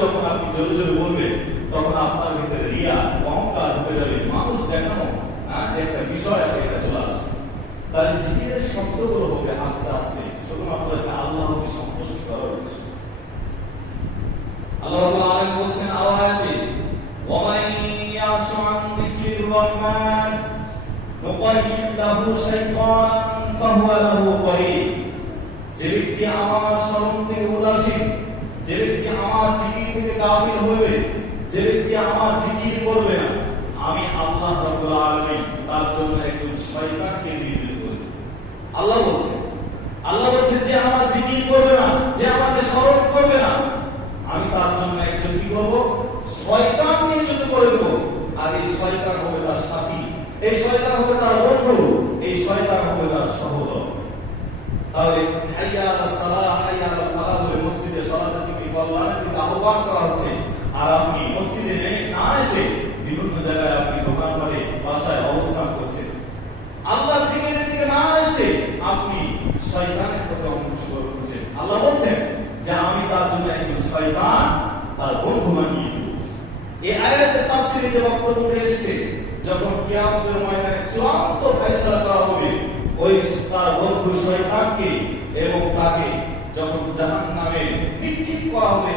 যখন আপনি জোরে জোরে বলবেন তখন আপনার ভিতরে রিয়া অহংকার ঢুকে যাবে, মানুষ দেখানো যে একটা বিষয় আছে এটা চলে আসবে। তাহলে জিকিরের শব্দগুলো হবে আস্তে আস্তে শুধুমাত্র আল্লাহকে সন্তুষ্ট করার উদ্দেশ্যে। আল্লাহ রাব্বুল আলামিন বলছেন আয়াতে, ওয়া মান ইয়াশু আন যিকরির রহমান নুকাইয়িদ লাহু শাইতানান ফাহুয়া লাহু করিন। যে ব্যক্তি আমার স্মরণ থেকে উদাসীন, যে ব্যক্তি আমার জিকির থেকে গাফিল হবে, যে ব্যক্তি আমার জিকির করবে না, আমি আল্লাহ রাব্বুল আলামিন তার জন্য একজন শয়তানকে নির্দেশ করি। আল্লাহ বলছে যে আমার জিকির করবে না, যে আমাকে স্মরণ করবে না, আমি তার জন্য একজন কি করব? শয়তানকে নিযুক্ত করে দেব। আর এই শয়তান হবে তার সাথী, এই শয়তান হবে তার বন্ধু, এই শয়তান হবে তার সহোদর। তাহলে হাইয়া আলাস সালাহ হাইয়া আলাল ফালাহ বলে মসজিদে সালাতের দিকে কল্যাণের দিকে আহ্বান করা হচ্ছে, আর আপনি মসজিদে না এসে বিভিন্ন জায়গায় আপনি দোকান করে বাসায় অবস্থান করছেন। আল্লাহর জিকিরের দিকে না এসে আপনি শয়তানের পথে অগ্রসর হচ্ছেন। আল্লাহ বলছেন যে আমি তার জন্য একজন শয়তান তার বন্ধু বানিয়ে দেব। এই আয়াতের তাফসীরে যে বক্তব্য এসেছে, যখন কিয়ামতের ময়দানে চূড়ান্ত ফয়সালা করা হবে, ওই তার বন্ধু শয়তানকে এবং তাকে যখন জাহান্নামে নিক্ষেপ করা হবে